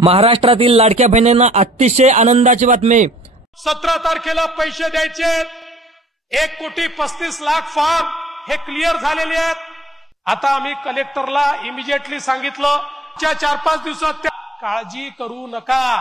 महाराष्ट्रातील लाडक्या बहिणींना अतिशय आनंदाची बातमी। 17 तारखेला पैसे द्यायचे 1,35,00,000 फॉर्म हे क्लिअर झालेले आहेत। आता आम्ही कलेक्टरला इमिजिएटली सांगितलं 4-5 दिवसात काळजी करू नका,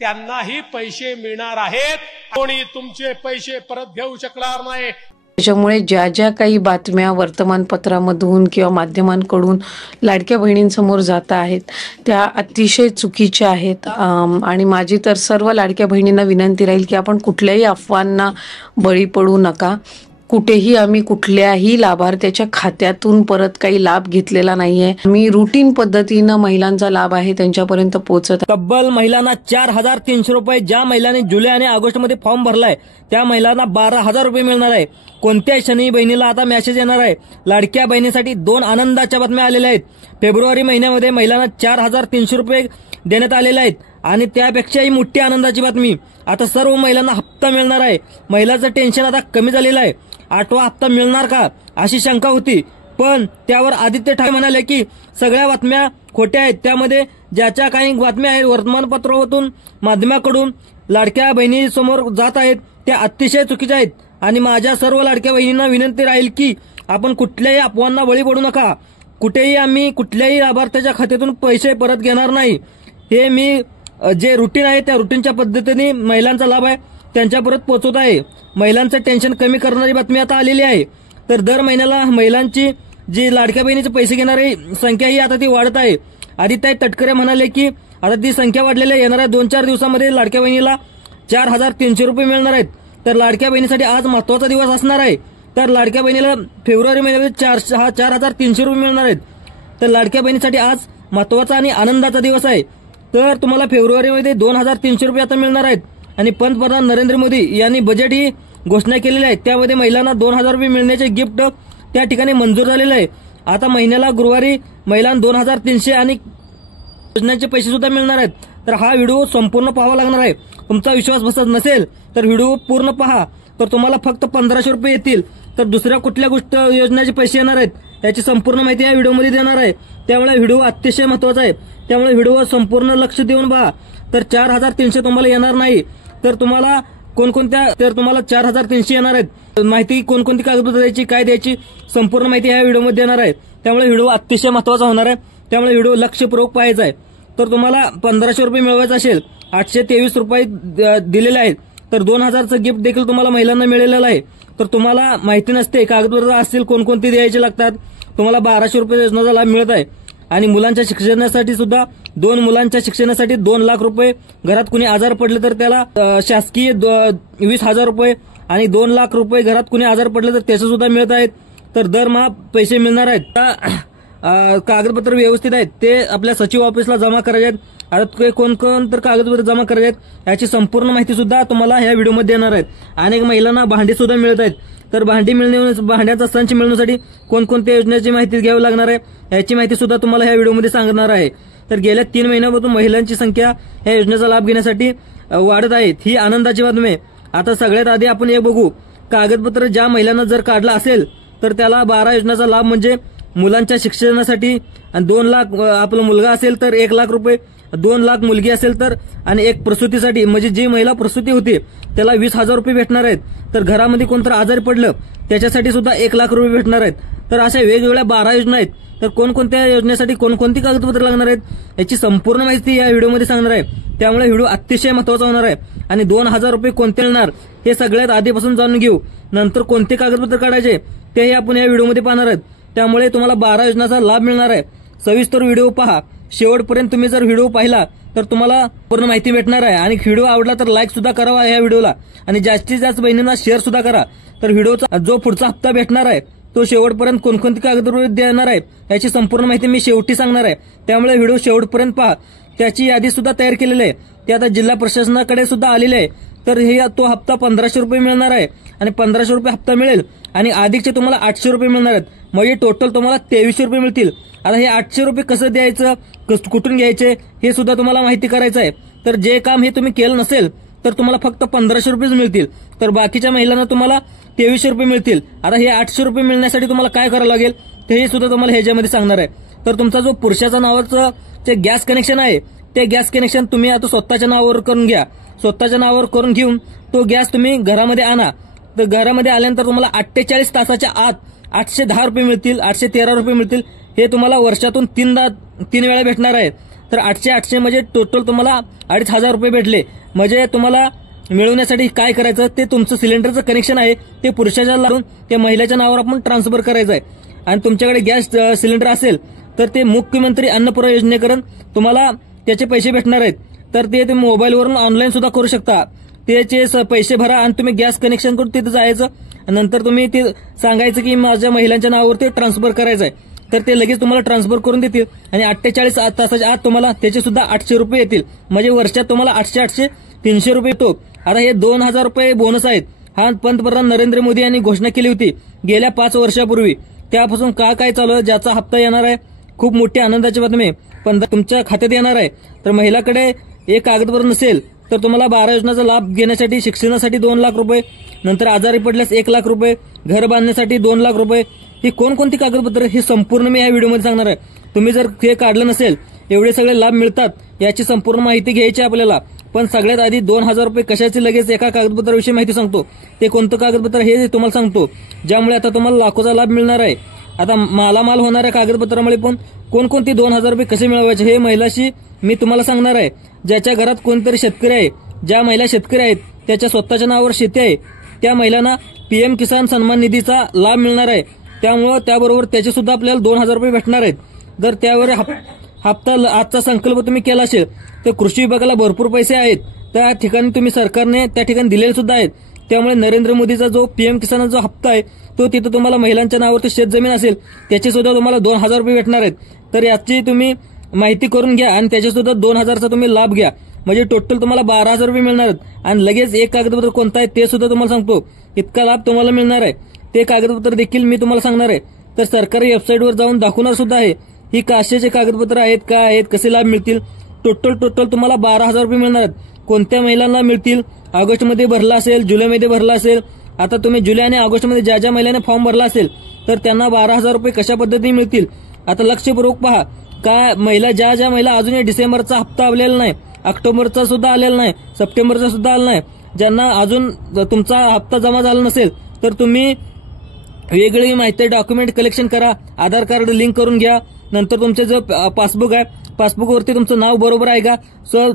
त्यांनाही पैसे मिळणार आहेत, कोणी तुमचे पैसे परत घेऊ शकणार नाही। त्याच्यामुळे ज्या ज्या काही बातम्या वर्तमानपत्रामधून किंवा माध्यमांकडून लाडक्या बहिणींसमोर जात आहेत त्या अतिशय चुकीच्या आहेत आणि माझी तर सर्व लाडक्या बहिणींना विनंती राहील की आपण कुठल्याही अफवांना बळी पडू नका। कुठेही आम्ही कुठल्याही लाभार्थ्याच्या खात्यातून परत काही लाभ घेतलेला नाहीये। मी रूटीन पद्धतीने महिलांचा लाभ आहे त्यांच्यापर्यंत पोहोचत। तब्बल महिलांना 4,300 रुपये, ज्या महिलांनी जुलै आणि ऑगस्ट मध्ये फॉर्म भरलाय त्या महिलांना 12,000 रुपये मिळणार आहे। कोणत्याही क्षणी बहिणीला आता मेसेज येणार आहे। लाडक्या बहिणीसाठी 2 आनंदाच्या बातम्या आलेल्या आहेत। फेब्रुवारी महिन्यामध्ये महिलांना 4,300 रुपये देण्यात आलेले आहेत आणि त्यापेक्षाही मोठी आनंदाची बातमी, आता सर्व महिलांना हप्ता मिळणार आहे। महिलांचं टेन्शन आता कमी झालेलं आहे। 8वा हप्ता मिळणार का अशी शंका होती, पण त्यावर आदित्य ठाकरे म्हणाले की सगळ्या बातम्या खोट्या आहेत। त्यामध्ये ज्याच्या काही बातम्या आहेत वर्तमानपत्रातून माध्यमाकडून लाडक्या बहिणी समोर जात आहेत त्या अतिशय चुकीच्या आहेत आणि माझ्या सर्व लाडक्या बहिणींना विनंती राहील की आपण कुठल्याही अफवांना बळी पडू नका। कुठेही आम्ही कुठल्याही लाभार्थ्याच्या खात्यातून पैसे परत घेणार नाही। हे मी जे रुटीन आहे त्या रुटीनच्या पद्धतीने महिलांचा लाभ आहे त्यांच्यापर्यंत पोहोचवत आहे। महिलांचं टेन्शन कमी करणारी बातमी आता आलेली आहे। तर दर महिन्याला महिलांची जी लाडक्या बहिणीचे पैसे घेणारी संख्या ही आता ती वाढत आहे। आदित्य तटकरे म्हणाले की आता ती संख्या वाढलेली आहे। येणाऱ्या 2-4 दिवसांमध्ये लाडक्या बहिणीला 4,300 रुपये मिळणार आहेत। तर लाडक्या बहिणीसाठी आज महत्त्वाचा दिवस असणार आहे। तर लाडक्या बहिणीला फेब्रुवारी महिन्यामध्ये 4,300 रुपये मिळणार आहेत। तर लाडक्या बहिणीसाठी आज महत्त्वाचा आणि आनंदाचा दिवस आहे। तर तुम्हाला फेब्रुवारीमध्ये 2,300 रुपये आता मिळणार आहेत आणि पंतप्रधान नरेंद्र मोदी यांनी बजेट ही घोषणा केलेली आहे। त्यामध्ये महिलांना 2,000 रुपये मिळण्याचे गिफ्ट त्या ठिकाणी मंजूर झालेलं आहे। आता महिन्याला गुरुवारी महिलांना 2,300 आणि योजनेचे पैसे सुद्धा मिळणार आहेत। तर हा व्हिडिओ संपूर्ण पाहावा लागणार आहे। तुमचा विश्वास बसत नसेल तर व्हिडिओ पूर्ण पहा, तर तुम्हाला फक्त 1,500 रुपये येतील। तर दुसऱ्या कुठल्या गोष्ट योजनेचे पैसे येणार आहेत याची संपूर्ण माहिती या व्हिडिओमध्ये देणार आहे। त्यामुळे व्हिडिओ अतिशय महत्त्वाचा आहे। त्यामुळे व्हिडिओ संपूर्ण लक्ष देऊन पहा। तर 4,300 तुम्हाला येणार नाही, तर तुम्हाला कोणकोणत्या 4,300 येणार आहेत। माहिती कोणकोणती कागदपत्र द्यायची, काय द्यायची, संपूर्ण माहिती ह्या व्हिडिओमध्ये देणार आहे। त्यामुळे व्हिडिओ अतिशय महत्त्वाचा होणार आहे। त्यामुळे व्हिडिओ लक्षपूर्वक पाहायचा आहे। तर तुम्हाला 1,500 रुपये मिळवायचे असेल 823 रुपये दिलेले आहेत। तर 2,000चं गिफ्ट देखील तुम्हाला महिलांना मिळालेलं आहे। तर तुम्हाला माहिती नसते कागदपत्र असतील कोणकोणती द्यायचे लागतात। तुम्हाला 1,200 रुपये योजनेचा लाभ मिळत आहे आणि मुलांच्या शिक्षणासाठी सुद्धा 2 मुलांच्या शिक्षणासाठी 2 लाख रुपये, घरात कुणी आजार पडले तर त्याला शासकीय 20,000 रुपये आणि 2 लाख रुपये घरात कुणी आजार पडले तर त्याचे सुद्धा मिळत आहेत। तर दरमहा पैसे मिळणार आहेत। कागदपत्र व्यवस्थित आहेत ते आपल्या सचिव ऑफिसला जमा करायचे आहेत। आता कोण तर कागदपत्र जमा करायचे आहेत याची संपूर्ण माहिती सुद्धा तुम्हाला ह्या व्हिडिओमध्ये देणार आहेत। अनेक महिलांना भांडी सुद्धा मिळत आहेत। तर भांड्याचा संच मिळण्यासाठी कोणकोणत्या योजनेची माहिती घ्यावी लागणार आहे याची माहिती सुद्धा तुम्हाला ह्या व्हिडिओमध्ये सांगणार आहे। तर गेल्या 3 महिन्यापासून महिलांची संख्या ह्या योजनेचा लाभ घेण्यासाठी वाढत आहे। ही आनंदाची बातमी आहे। आता सगळ्यात आधी आपण हे बघू, कागदपत्र ज्या महिलांना जर काढला असेल तर त्याला 12 योजनेचा लाभ म्हणजे मुलांच्या शिक्षणासाठी 2 लाख, आपला मुलगा असेल तर 1 लाख रुपये, 2 लाख मुलगी असेल तर, आणि 1 प्रसूतीसाठी म्हणजे जी महिला प्रसूती होते त्याला 20,000 रुपये भेटणार आहेत। तर घरामध्ये कोणतं आजारी पडलं त्याच्यासाठी सुद्धा 1 लाख रुपये भेटणार आहेत। तर अशा वेगवेगळ्या 12 योजना आहेत। तर कोणकोणत्या योजनेसाठी कोणकोणती कागदपत्र लागणार आहेत याची संपूर्ण माहिती या व्हिडिओमध्ये सांगणार आहे। त्यामुळे व्हिडिओ अतिशय महत्त्वाचा होणार आहे आणि 2,000 रुपये कोणते मिळणार हे सगळ्यात आधीपासून जाणून घेऊ। नंतर कोणते कागदपत्र काढायचे तेही आपण या व्हिडिओमध्ये पाहणार आहोत। त्यामुळे तुम्हाला 12 योजनांचा लाभ मिळणार आहे। सविस्तर व्हिडिओ पहा शेवटपर्यंत। तुम्ही जर व्हिडिओ पाहिला तर तुम्हाला पूर्ण माहिती भेटणार आहे आणि व्हिडिओ आवडला तर लाईक सुद्धा करावा या व्हिडिओला आणि जास्तीत जास्त बहिणींना शेअर सुद्धा करा। तर व्हिडिओचा जो पुढचा हप्ता भेटणार आहे तो शेवटपर्यंत कोणकोणती कागदपत्र देणार आहे याची संपूर्ण माहिती मी शेवटी सांगणार आहे। त्यामुळे व्हिडिओ शेवटपर्यंत पहा। त्याची यादी सुद्धा तयार केलेली आहे, ते आता जिल्हा प्रशासनाकडे सुद्धा आलेले आहे। तर हे तो हप्ता 1,500 रुपये मिळणार आहे आणि 1,500 रुपये हप्ता मिळेल आणि अधिकचे तुम्हाला 800 रुपये मिळणार आहेत, म्हणजे टोटल तुम्हाला 2300 रुपये मिळतील। आता हे 800 रुपये कसं द्यायचं, कुठून घ्यायचे हे सुद्धा तुम्हाला माहिती करायचं आहे। तर जे काम हे तुम्ही केलं नसेल तर तुम्हाला फक्त 1,500 रुपयेच मिळतील। तर बाकीच्या महिलांना तुम्हाला 2300 रुपये मिळतील। आता हे 800 रुपये मिळण्यासाठी तुम्हाला काय करावं लागेल ते सुद्धा तुम्हाला ह्याच्यामध्ये सांगणार आहे। तर तुमचा जो पुरुषाचा नावाचं जे गॅस कनेक्शन आहे ते गॅस कनेक्शन तुम्ही आता स्वतःच्या नावावर करून घ्या. स्वतःच्या नावावर करून घेऊन तो गॅस तुम्ही घरामध्ये आणा. तर घरामध्ये आल्यानंतर तुम्हाला 48 तासाच्या आत 810 रुपये मिळतील, 813 रुपये मिळतील. हे तुम्हाला वर्षातून 3 वेळा भेटणार आहे. तर 800 म्हणजे टोटल तुम्हाला 2,500 रुपये भेटले. म्हणजे तुम्हाला मिळवण्यासाठी काय करायचं, ते तुमचं सिलेंडरचं कनेक्शन आहे ते पुरुषाच्या लावून ते महिलेच्या नावावर आपण ट्रान्सफर करायचं आहे. आणि तुमच्याकडे गॅस सिलेंडर असेल तर ते मुख्यमंत्री अन्न पुरवठा योजनेकडून तुम्हाला त्याचे पैसे भेटणार आहेत. तर ते तुम्ही मोबाईलवरून ऑनलाईन सुद्धा करू शकता. त्याचे पैसे भरा आणि तुम्ही गॅस कनेक्शन करून तिथे जायचं. नंतर तुम्ही ते सांगायचं की माझ्या महिलांच्या नावावर ते ट्रान्सफर करायचं आहे. तर ते लगेच तुम्हाला ट्रान्सफर करून देतील आणि 48 तासाच्या आत तुम्हाला त्याचे सुद्धा 800 रुपये येतील. म्हणजे वर्षात तुम्हाला 800 300 रुपये येतो. आता हे 2,000 रुपये बोनस आहेत. हा पंतप्रधान नरेंद्र मोदी यांनी घोषणा केली होती गेल्या 5 वर्षापूर्वी. त्यापासून काय चालू आहे, ज्याचा हप्ता येणार आहे, खूप मोठी आनंदाची बातमी आहे. पण तुमच्या खात्यात येणार आहे. तर महिलाकडे एक कागदपत्र नसेल तर तुम्हाला 12 योजनांचा लाभ घेण्यासाठी शिक्षणासाठी 2 लाख रुपये, नंतर आजारी पडल्यास 1 लाख रुपये, घर बांधण्यासाठी 2 लाख रुपये, ही कोणकोणती कागदपत्र हे संपूर्ण मी या व्हिडिओमध्ये सांगणार आहे. तुम्ही जर हे काढलं नसेल, एवढे सगळे लाभ मिळतात याची संपूर्ण माहिती घ्यायची आपल्याला. पण सगळ्यात आधी 2,000 रुपये कशाचे लगेच एका कागदपत्राविषयी माहिती सांगतो. ते कोणतं कागदपत्र हे तुम्हाला सांगतो, ज्यामुळे आता तुम्हाला लाखोचा लाभ मिळणार आहे. आता मालामाल होणाऱ्या कागदपत्रामुळे पण कोणकोणती 2,000 रुपये कसे मिळवायचे हे महिलाशी मी तुम्हाला सांगणार आहे. ज्याच्या घरात कोणतरी शेतकरी आहे, ज्या महिला शेतकरी आहेत, त्याच्या स्वतःच्या नावावर शेती आहे, त्या महिलांना PM किसान सन्मान निधीचा लाभ मिळणार आहे. त्यामुळे त्याबरोबर त्याचे सुद्धा आपल्याला 2,000 रुपये भेटणार आहेत. जर त्यावर हप्ता आजचा संकल्प तुम्ही केला असेल तर कृषी विभागाला भरपूर पैसे आहेत. त्या ठिकाणी तुम्ही सरकारने त्या ठिकाणी दिलेले सुद्धा आहेत. त्यामुळे नरेंद्र मोदीचा जो PM किसानचा जो हप्ता आहे तो तिथं तुम्हाला महिलांच्या नावावरती शेतजमीन असेल त्याची सुद्धा तुम्हाला 2,000 रुपये भेटणार आहेत. तर याची तुम्ही माहिती करून घ्या आणि त्याचे सुद्धा 2,000चा तुम्ही लाभ घ्या. म्हणजे टोटल तुम्हाला 12,000 रुपये मिळणार आहेत. आणि लगेच एक कागदपत्र कोणतं आहे ते सुद्धा तुम्हाला सांगतो. इतका लाभ तुम्हाला मिळणार आहे. ते कागदपत्र देखील मी तुम्हाला सांगणार आहे. तर सरकारी वेबसाईटवर जाऊन दाखवणार सुद्धा आहे ही कशाचे कागदपत्र आहेत, काय आहेत, कसे लाभ मिळतील. टोटल तुम्हाला 12,000 रुपये मिळणार आहेत. कोणत्या महिलांना मिळतील, ऑगस्टमध्ये भरला असेल, जुलैमध्ये भरला असेल. आता तुम्ही जुलै आणि ऑगस्टमध्ये ज्या महिलांनी फॉर्म भरला असेल तर त्यांना 12,000 रुपये कशा पद्धतीने मिळतील. आता लक्षपूर्वक पहा. काय महिला ज्या महिला अजूनही डिसेंबरचा हप्ता आलेला नाही, ऑक्टोबरचा सुद्धा आलेला नाही, सप्टेंबरचा सुद्धा आला नाही, ज्यांना अजून तुमचा हप्ता जमा झाला नसेल तर तुम्ही वेगळी माहिती डॉक्युमेंट कलेक्शन करा. आधार कार्ड लिंक करून घ्या. नंतर तुमचे जो पासबुक आहे, पासबुकवरती तुमचं नाव बरोबर आहे का,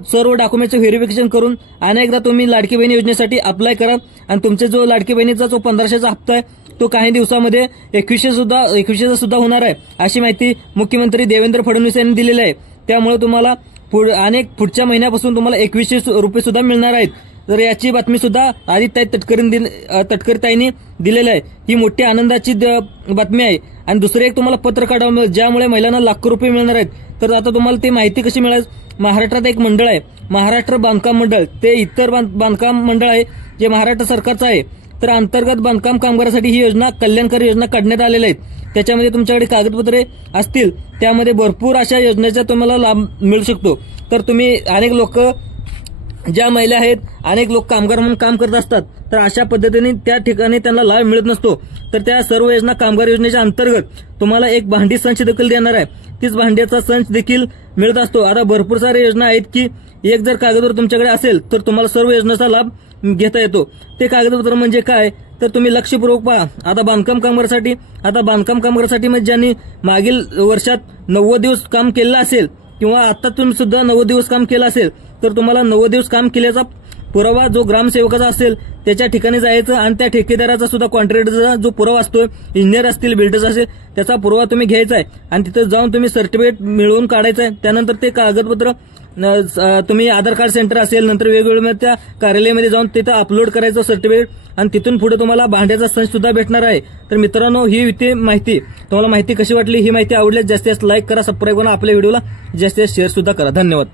सर्व डॉक्युमेंटचं व्हेरिफिकेशन करून अनेकदा तुम्ही लाडकी बहिणी योजनेसाठी अप्लाय करा. आणि तुमचे जो लाडकी बहिणीचा जो 1500चा हप्ता आहे तो काही दिवसामध्ये 2100 सुद्धा होणार आहे, अशी माहिती मुख्यमंत्री देवेंद्र फडणवीस यांनी दिलेली आहे. त्यामुळे तुम्हाला पुढच्या महिन्यापासून तुम्हाला 2100 रुपये सुद्धा मिळणार आहेत. तर याची बातमी सुद्धा आदित्य तटकरेताईंनी दिलेली आहे. ही मोठी आनंदाची बातमी आहे. आणि दुसरे एक तुम्हाला पत्र काढावं मिळेल ज्यामुळे महिलांना लाखो रुपये मिळणार आहेत. तर आता तुम्हाला ती माहिती कशी मिळेल, महाराष्ट्रात एक मंडळ आहे, महाराष्ट्र बांधकाम मंडळ. ते इतर बांधकाम मंडळ आहे जे महाराष्ट्र सरकारचं आहे. तर अंतर्गत बांधकाम कामगारांसाठी ही योजना, कल्याणकारी योजना काढण्यात आलेल्या आहेत. त्याच्यामध्ये तुमच्याकडे कागदपत्रे असतील त्यामध्ये भरपूर अशा योजनेचा तुम्हाला लाभ मिळू शकतो. तर तुम्ही अनेक लोक ज्या महिला आहेत, अनेक लोक कामगार म्हणून काम करत असतात. तर अशा पद्धतीने त्या ठिकाणी त्यांना लाभ मिळत नसतो. तर त्या सर्व योजना, कामगार योजनेच्या अंतर्गत तुम्हाला एक भांडी संच देखील देणार आहे. तीच भांड्याचा संच देखील मिळत असतो. आता भरपूर साऱ्या योजना आहेत की एक जर कागदपत्र तुमच्याकडे असेल तर तुम्हाला सर्व योजनेचा लाभ घेता येतो. ते कागदपत्र म्हणजे काय तर तुम्ही लक्षपूर्वक पहा. आता बांधकाम कामगारासाठी म्हणजे ज्यांनी मागील वर्षात 90 दिवस काम केलेलं असेल किंवा आता तुम्ही सुद्धा 90 दिवस काम केलं असेल तर तुम्हाला 90 दिवस काम केल्याचा पुरावा जो ग्रामसेवकाचा असेल त्याच्या ठिकाणी जायचं आणि त्या ठेकेदाराचा सुद्धा, कॉन्ट्रॅक्टरचा जो पुरावा असतो, इंजिनियर असतील, बिल्डर्स असेल, त्याचा पुरावा तुम्ही घ्यायचा आहे आणि तिथं जाऊन तुम्ही सर्टिफिकेट मिळवून काढायचं आहे. त्यानंतर ते कागदपत्र तुम्ही आधार कार्ड सेंटर असेल, नंतर वेगवेगळ्या त्या कार्यालयामध्ये जाऊन तिथं अपलोड करायचं सर्टिफिकेट आणि तिथून पुढे तुम्हाला भांड्याचा संच सुद्धा भेटणार आहे. तर मित्रांनो, ही माहिती तुम्हाला कशी वाटली, ही माहिती आवडल्यास जास्तीत जास्त लाईक करा, सबस्क्राईब करा, आपल्या व्हिडिओला जास्तीत जास्त शेअर सुद्धा करा. धन्यवाद.